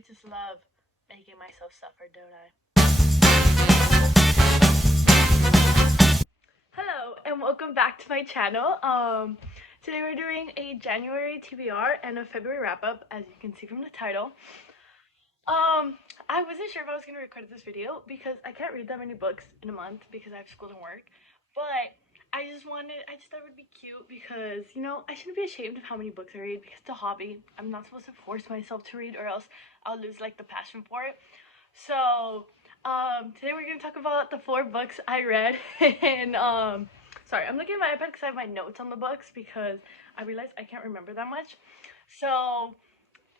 I just love making myself suffer, don't I? Hello and welcome back to my channel. Today we're doing a January TBR and a February wrap-up, as you can see from the title. I wasn't sure if I was gonna record this video because I can't read that many books in a month because I have school and work, but I just thought it would be cute because, you know, I shouldn't be ashamed of how many books I read because it's a hobby. I'm not supposed to force myself to read or else I'll lose like the passion for it. So today we're gonna talk about the 4 books I read and sorry, I'm looking at my iPad because I have my notes on the books because I realized I can't remember that much. So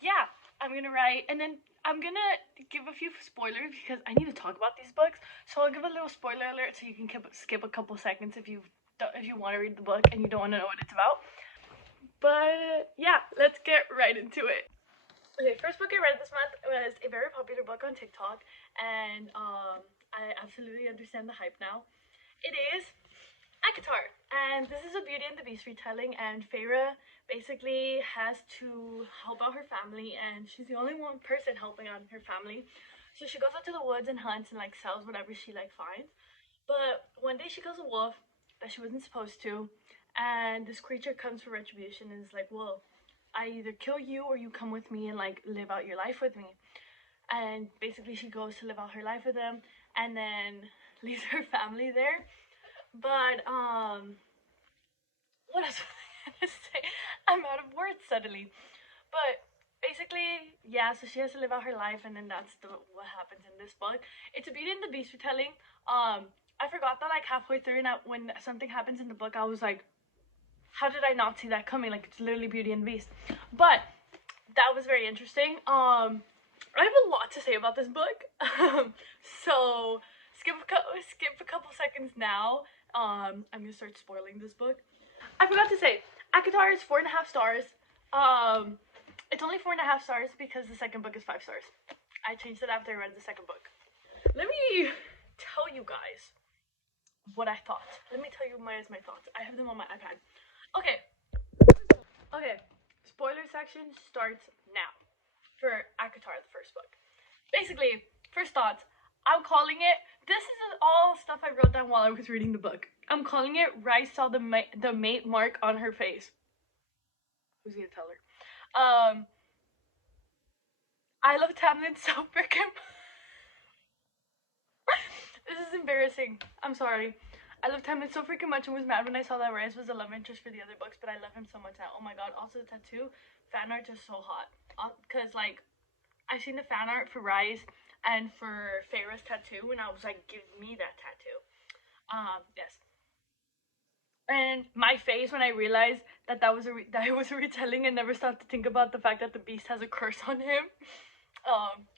yeah, I'm gonna write, and then I'm gonna give a few spoilers because I need to talk about these books. So I'll give a little spoiler alert so you can skip a couple seconds if you want to read the book and you don't want to know what it's about. But yeah, let's get right into it. Okay, first book I read this month was a very popular book on TikTok, and I absolutely understand the hype now. It is ACOTAR, and this is a Beauty and the Beast retelling, and Feyre basically has to help out her family, and she's the only one person helping out her family. So she goes out to the woods and hunts and like sells whatever she like finds. But one day she kills a wolf that she wasn't supposed to, and this creature comes for retribution and is like, well, I either kill you or you come with me and like live out your life with me. And basically she goes to live out her life with them and then leaves her family there. But what else was I gonna say? I'm out of words suddenly. But basically, yeah, so she has to live out her life, and then that's what happens in this book. It's a Beauty and the Beast retelling. I forgot that like halfway through, and when something happens in the book, I was like, how did I not see that coming? Like, it's literally Beauty and the Beast. But that was very interesting. I have a lot to say about this book. So skip a couple seconds now. I'm gonna start spoiling this book. I forgot to say, ACOTAR is 4.5 stars. It's only 4.5 stars because the second book is 5 stars. I changed it after I read the second book. Let me tell you guys what I thought. Let me tell you my thoughts. I have them on my iPad. Okay. Spoiler section starts now for ACOTAR, the first book. Basically, first thoughts. I'm calling it. This is all stuff I wrote down while I was reading the book. I'm calling it Rice saw the mate mark on her face. Who's gonna tell her? I love Tamlin so freaking. This is embarrassing. I'm sorry. I love Tamlin so freaking much and was mad when I saw that Rice was a love interest for the other books, but I love him so much now. Oh my god. Also, the tattoo fan art is so hot. Cause like, I've seen the fan art for Rice and for Feyre's tattoo, and I was like, give me that tattoo. Yes. And my face when I realized that it was a retelling, and never stopped to think about the fact that the Beast has a curse on him.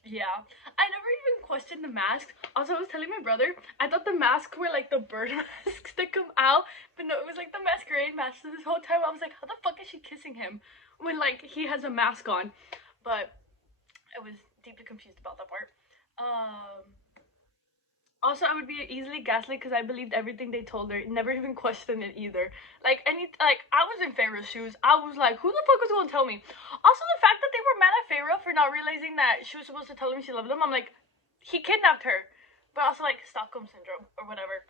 Yeah. I never even questioned the masks. Also, I was telling my brother, I thought the masks were like the bird masks that come out, but no, it was like the masquerade mask. So this whole time I was like, how the fuck is she kissing him when like he has a mask on? But I was deeply confused about that part. Also, I would be easily gaslit because I believed everything they told her. Never even questioned it either. Like I was in Feyre's shoes. I was like, who the fuck was gonna tell me? Also, the fact that they were mad at Feyre for not realizing that she was supposed to tell him she loved him. I'm like, he kidnapped her. But also like Stockholm syndrome or whatever.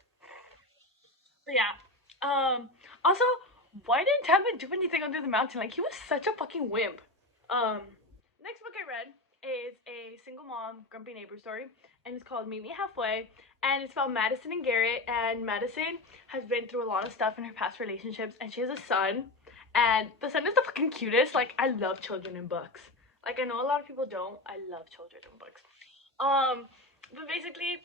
But yeah. Also, why didn't Tamlin do anything under the mountain? Like, he was such a fucking wimp. Next book I read is a single mom grumpy neighbor story, and it's called Meet Me Halfway, and it's about Madison and Garrett. And Madison has been through a lot of stuff in her past relationships, and she has a son, and the son is the fucking cutest. Like, I love children in books. Like, I know a lot of people don't. I love children in books. But basically,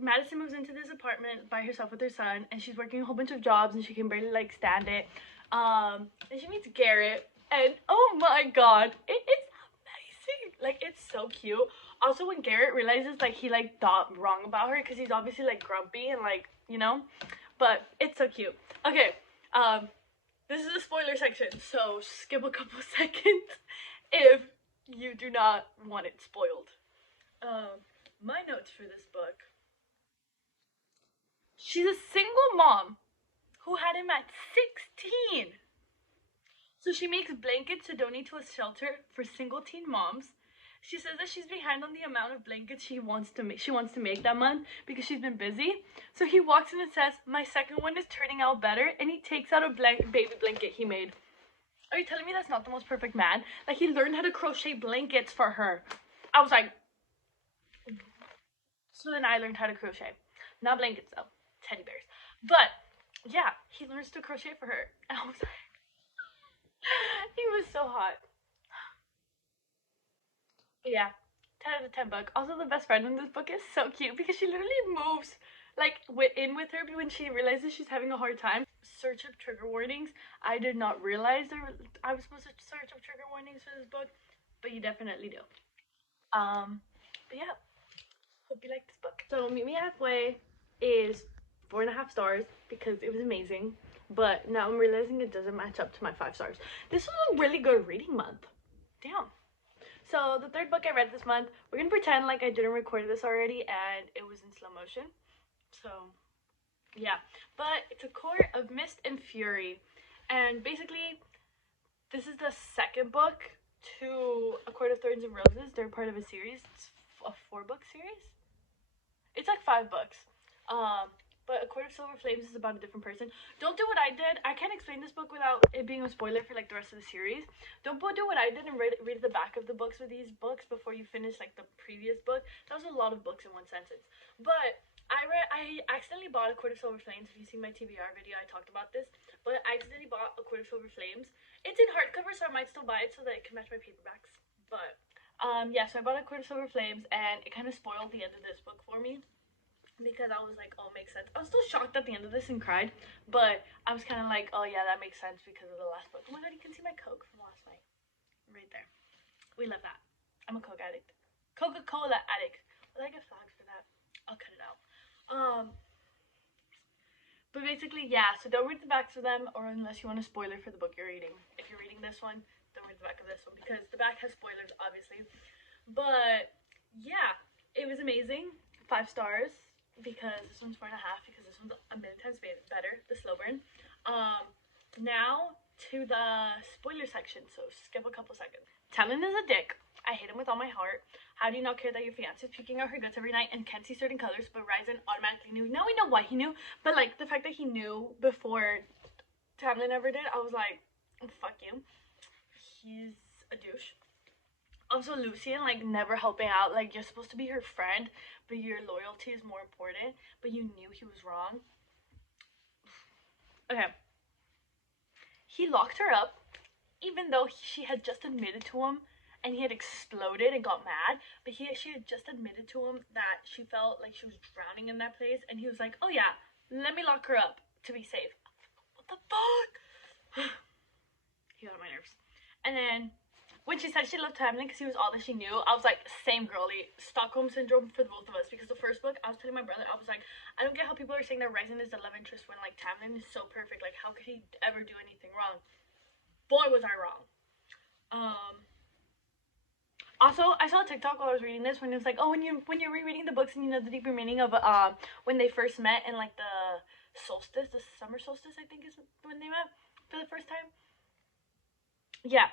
Madison moves into this apartment by herself with her son, and she's working a whole bunch of jobs, and she can barely like stand it. And she meets Garrett, and oh my god, it's amazing. Like, it's so cute. Also, when Garrett realizes like he like thought wrong about her, because he's obviously like grumpy and like, you know, but it's so cute. Okay, this is a spoiler section, so skip a couple seconds if you do not want it spoiled. My notes for this book. She's a single mom who had him at 16. So she makes blankets to donate to a shelter for single teen moms. She says that she's behind on the amount of blankets she wants to make that month because she's been busy. So he walks in and says, "My second one is turning out better," and he takes out a baby blanket he made. Are you telling me that's not the most perfect man? Like, he learned how to crochet blankets for her. I was like, so then I learned how to crochet. Not blankets though, teddy bears. But yeah, he learns to crochet for her. And I was like, he was so hot. Yeah, 10 out of 10 book. Also, the best friend in this book is so cute because she literally moves like in with her when she realizes she's having a hard time. Search up trigger warnings. I did not realize I was supposed to search up trigger warnings for this book, but you definitely do. But yeah, hope you like this book. So Meet Me Halfway is 4.5 stars because it was amazing, but now I'm realizing it doesn't match up to my 5 stars. This was a really good reading month. Damn. So the third book I read this month, we're gonna pretend like I didn't record this already and it was in slow motion. So yeah, but it's A Court of Mist and Fury, and basically this is the second book to A Court of Thorns and Roses. They're part of a series. It's a 4-book series. It's like 5 books. But A Court of Silver Flames is about a different person. Don't do what I did. I can't explain this book without it being a spoiler for like the rest of the series. Don't do what I did and read the back of the books with these books before you finish like the previous book. That was a lot of books in one sentence. But I accidentally bought A Court of Silver Flames. If you see my TBR video, I talked about this. But I accidentally bought A Court of Silver Flames. It's in hardcover, so I might still buy it so that it can match my paperbacks. But yeah, so I bought A Court of Silver Flames, and it kind of spoiled the end of this book for me, because I was like, oh, makes sense. I was still shocked at the end of this and cried, but I was kind of like, oh yeah, that makes sense because of the last book. Oh my god, you can see my Coke from last night. Right there. We love that. I'm a Coke addict. Coca-Cola addict. Will I get flagged for that? I'll cut it out. But basically, yeah, so don't read the backs of them, or unless you want a spoiler for the book you're reading. If you're reading this one, don't read the back of this one, because the back has spoilers, obviously. But yeah, it was amazing. 5 stars. Because this one's 4.5, because this one's a million times better, the slow burn. Now to the spoiler section, so skip a couple seconds. Tamlin is a dick. I hate him with all my heart. How do you not care that your fiance is puking out her guts every night and can't see certain colors, but Ryzen automatically knew? Now we know why he knew, but like the fact that he knew before Tamlin ever did, I was like, oh, fuck you. He's a douche. Also, Lucien, like, never helping out. Like, you're supposed to be her friend, but your loyalty is more important. But you knew he was wrong. Okay. He locked her up, even though she had just admitted to him, and he had exploded and got mad. But she had just admitted to him that she felt like she was drowning in that place. And he was like, oh yeah, let me lock her up to be safe. What the fuck? He got on my nerves. And then when she said she loved Tamlin because he was all that she knew, I was like, same girly. Stockholm syndrome for both of us. Because the first book, I was telling my brother, I was like, I don't get how people are saying that Ryzen is the love interest when like Tamlin is so perfect. Like, how could he ever do anything wrong? Boy, was I wrong. Also, I saw a TikTok while I was reading this when it was like, oh, when you're rereading the books and you know the deeper meaning of when they first met in like the solstice, the summer solstice, I think is when they met for the first time. Yeah.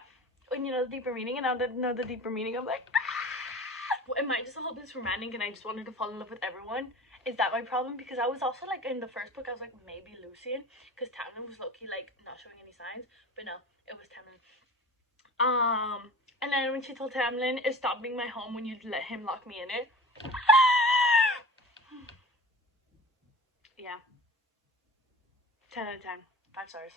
When you know the deeper meaning, and now that I know the deeper meaning, I'm like, ah! Am I just a hopeless romantic and I just wanted to fall in love with everyone? Is that my problem? Because I was also like in the first book, I was like, maybe Lucien, because Tamlin was low-key like not showing any signs, but no, it was Tamlin. And then when she told Tamlin, "It stopped being my home when you let him lock me in it." Yeah. 10 out of 10. 5 stars.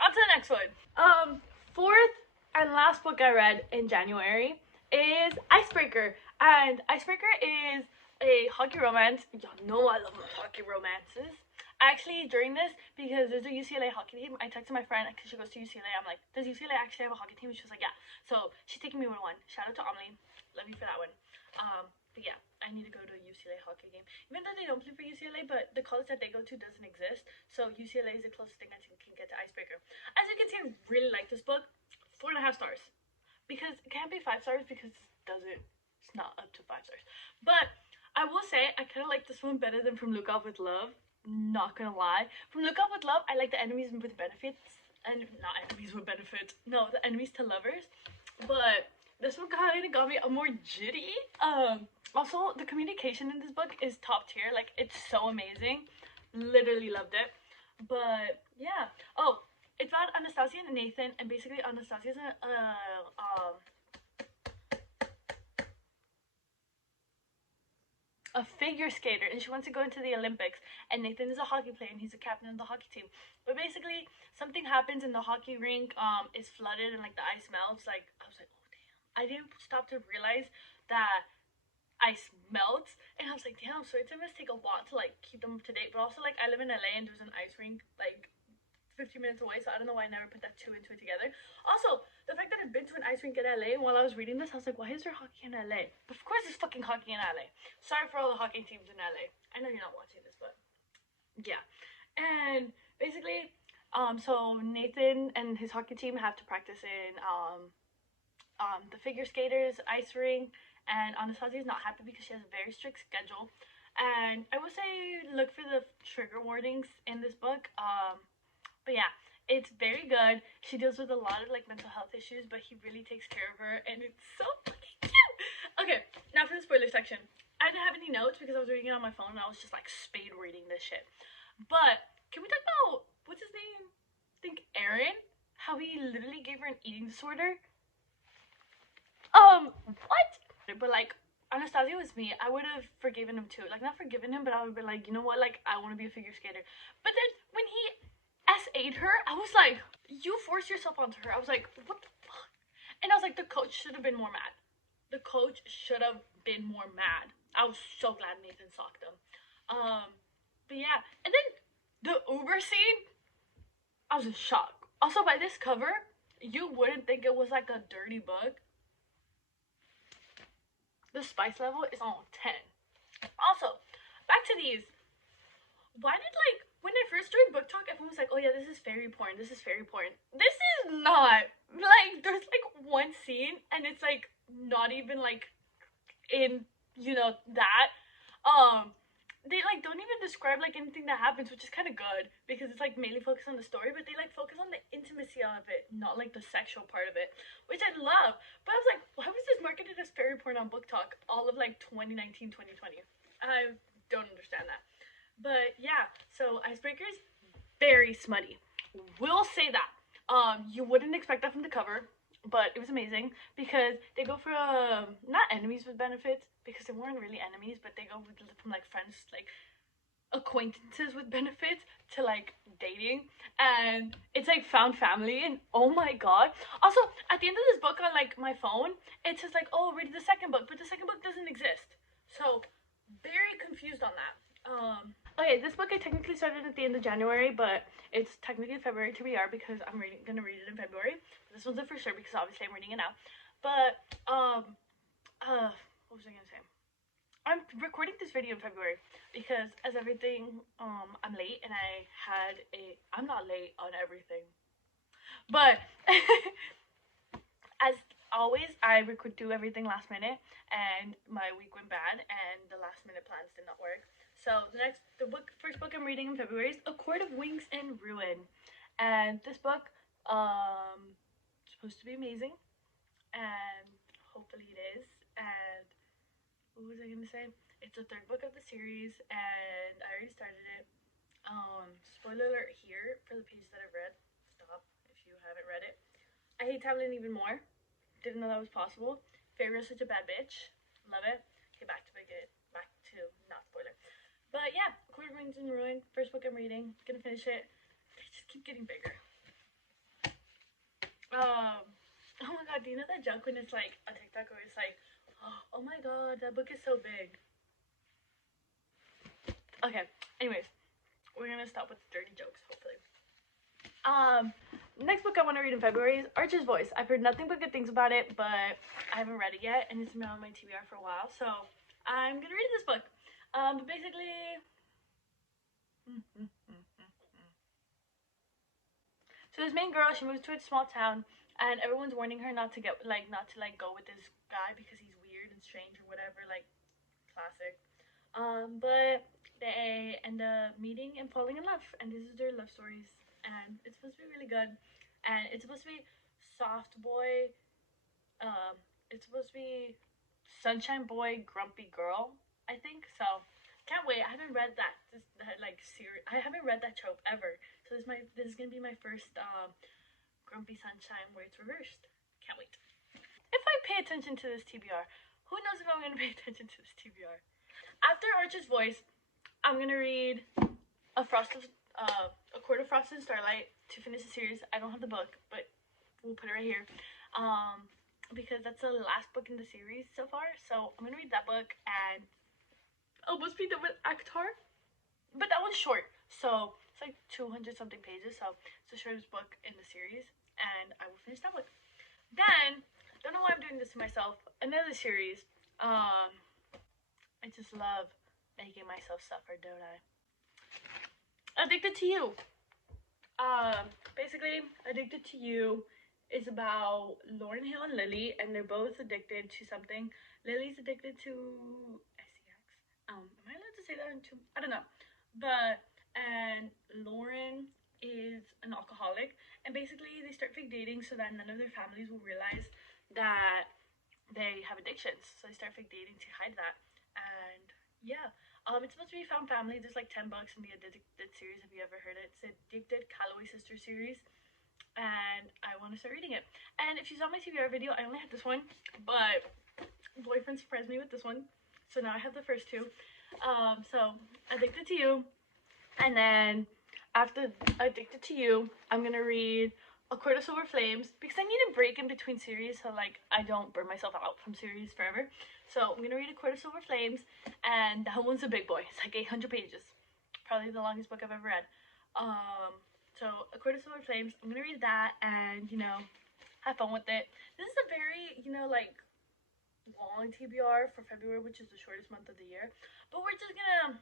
On to the next one. Fourth and last book I read in January is Icebreaker. And Icebreaker is a hockey romance. Y'all know I love my hockey romances. Actually, during this, because there's a UCLA hockey team, I texted my friend because she goes to UCLA. I'm like, does UCLA actually have a hockey team? And she was like, yeah. So she's taking me 1-1. Shout out to Amelie. Love you for that one. But yeah, I need to go to a UCLA hockey game. Even though they don't play for UCLA, but the college that they go to doesn't exist. So UCLA is the closest thing I think can get to Icebreaker. As you can see, I really like this book. 4.5 stars. Because it can't be 5 stars because it's not up to 5 stars. But I will say, I kind of like this one better than From Look Out With Love. Not gonna lie. From Look Out With Love, I like the enemies with benefits and not enemies with benefits. No, the enemies to lovers. But this one kind of got me a more jitty. Also, the communication in this book is top tier. Like, it's so amazing. Literally loved it. But yeah. Oh, it's about Anastasia and Nathan, and basically Anastasia's a figure skater, and she wants to go into the Olympics, and Nathan is a hockey player and he's a captain of the hockey team. But basically something happens and the hockey rink is flooded and like the ice melts. Like, I was like, oh damn. I didn't stop to realize that ice melts, and I was like, damn, so it must take a lot to like keep them up to date. But also, like, I live in LA and there's an ice rink like 15 minutes away, so I don't know why I never put that two and two together. Also, the fact that I've been to an ice rink in LA, and while I was reading this, I was like, why is there hockey in LA? But of course there's fucking hockey in LA. Sorry for all the hockey teams in LA. I know you're not watching this, but yeah. And basically, so Nathan and his hockey team have to practice in the figure skaters ice rink, and Anastasia is not happy because she has a very strict schedule. And I would say look for the trigger warnings in this book. But yeah, it's very good. She deals with a lot of like mental health issues, but he really takes care of her, and it's so fucking cute. Okay, now for the spoiler section. I didn't have any notes because I was reading it on my phone and I was just like speed reading this shit. But can we talk about what's his name? I think Aaron. How he literally gave her an eating disorder. What? But like, Anastasia was me, I would have forgiven him too. Like, not forgiven him, but I would have been like, you know what? Like, I want to be a figure skater. But then when he SA'd her, I was like, you forced yourself onto her. I was like, what the fuck? And I was like, the coach should have been more mad. The coach should have been more mad. I was so glad Nathan socked him. But yeah. And then the Uber scene, I was in shock. Also, by this cover, you wouldn't think it was like a dirty book. The spice level is on 10. Also, back to these. Why did, like, when I first joined book talk, everyone was like, oh yeah, this is fairy porn, this is fairy porn. This is not. Like, there's like one scene and it's like not even like in, you know, that. They like don't even describe like anything that happens, which is kind of good because it's like mainly focused on the story, but they like focus on the intimacy of it, not like the sexual part of it, which I love. But I was like, why was this marketed as fairy porn on book talk all of like 2019, 2020? I don't understand that. But yeah, so Icebreakers, very smutty. Will say that. You wouldn't expect that from the cover, but it was amazing because they go for not enemies with benefits because they weren't really enemies, but they go from like friends, like acquaintances with benefits to like dating, and it's like found family, and oh my god. Also, at the end of this book on like my phone, it says like, oh, read the second book, but the second book doesn't exist. So very confused on that. Okay, this book I technically started at the end of January, but it's technically February TBR because I'm gonna read it in February. This one's a for sure because obviously I'm reading it now. But what was I gonna say? I'm recording this video in February because as everything, I'm late and I'm not late on everything, but as always, I do everything last minute, and my week went bad, and the last minute plans did not work. So first book I'm reading in February is A Court of Wings and Ruin, and this book, is supposed to be amazing, and hopefully it is. And what was I gonna say? It's the third book of the series, and I already started it. Spoiler alert here for the pages that I've read. Stop if you haven't read it. I hate Tablet even more. Didn't know that was possible. Fairy's such a bad bitch. Love it. Okay, back to not spoiler. But yeah, Court of Wings and Ruin. First book I'm reading. Gonna finish it. They just keep getting bigger. Oh my god, do you know that joke when it's like a TikTok where it's like, oh my god, that book is so big. Okay, anyways, we're gonna stop with dirty jokes, hopefully. Next book I want to read in February is Archer's Voice. I've heard nothing but good things about it, but I haven't read it yet, and it's been on my TBR for a while, so I'm gonna read this book. But basically, so this main girl, she moves to a small town, and everyone's warning her not to go with this guy because he's weird and strange or whatever, like classic. But they end up meeting and falling in love, and this is their love stories. and it's supposed to be really good. And it's supposed to be soft boy, it's supposed to be sunshine boy, grumpy girl, I think. So can't wait. I haven't read that like series. I haven't read that trope ever. So this is gonna be my first grumpy sunshine where it's reversed. Can't wait. If I pay attention to this TBR, who knows if I'm gonna pay attention to this TBR? After Archer's Voice, I'm gonna read a Court of Frost and Starlight to finish the series. I don't have the book, but we'll put it right here. Because that's the last book in the series so far. So I'm gonna read that book and almost be done with Akhtar. But that one's short, so it's like 200 something pages. So it's the shortest book in the series, and I will finish that book. Then, don't know why I'm doing this to myself. Another series. I just love making myself suffer, don't I? Addicted to You. Basically, Addicted to You is about Lauryn Hill and Lily, and they're both addicted to something. Lily's addicted to SEX. Am I allowed to say that? I don't know. And Lauren is an alcoholic, and basically they start fake dating so that none of their families will realize that they have addictions. So they start fake dating to hide that. And yeah, it's supposed to be found family. There's like $10 in the Addicted series. Have you ever heard it? It's Addicted Calloway Sister series, and I want to start reading it. And if you saw my TBR video, I only had this one, but boyfriend surprised me with this one, so now I have the first two. So Addicted to You, and then after Addicted to You, I'm gonna read A Court of Silver Flames because I need a break in between series, so like I don't burn myself out from series forever. So I'm gonna read A Court of Silver Flames, and that one's a big boy. It's like 800 pages, probably the longest book I've ever read. So A Court of Silver Flames, I'm gonna read that and have fun with it. This is a very like long TBR for February, which is the shortest month of the year, but we're just gonna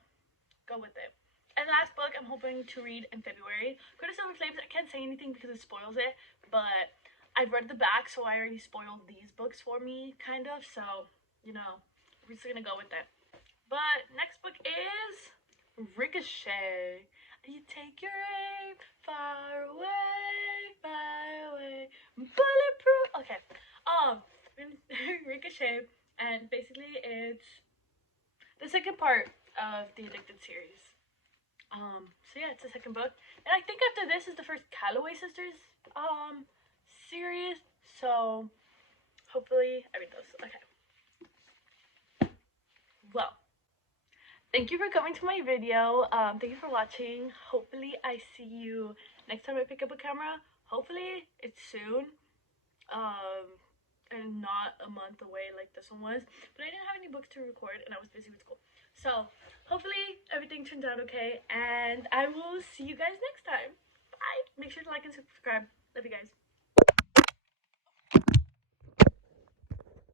go with it. And the last book I'm hoping to read in February, Court of Silver Flames. I can't say anything because it spoils it, but I've read the back, so I already spoiled these books for me, kind of. So we're just gonna go with it. But next book is Ricochet. You take your aim far away, bulletproof. Okay, Ricochet, and basically it's the second part of the Addicted series. So yeah, it's the second book, and I think after this is the first Calloway Sisters series. So hopefully I read those. Okay. Well, thank you for coming to my video. Thank you for watching. Hopefully I see you next time I pick up a camera. Hopefully it's soon. And not a month away like this one was. But I didn't have any books to record and I was busy with school. So hopefully everything turns out okay, and I will see you guys next time. Bye. Make sure to like and subscribe. Love you guys.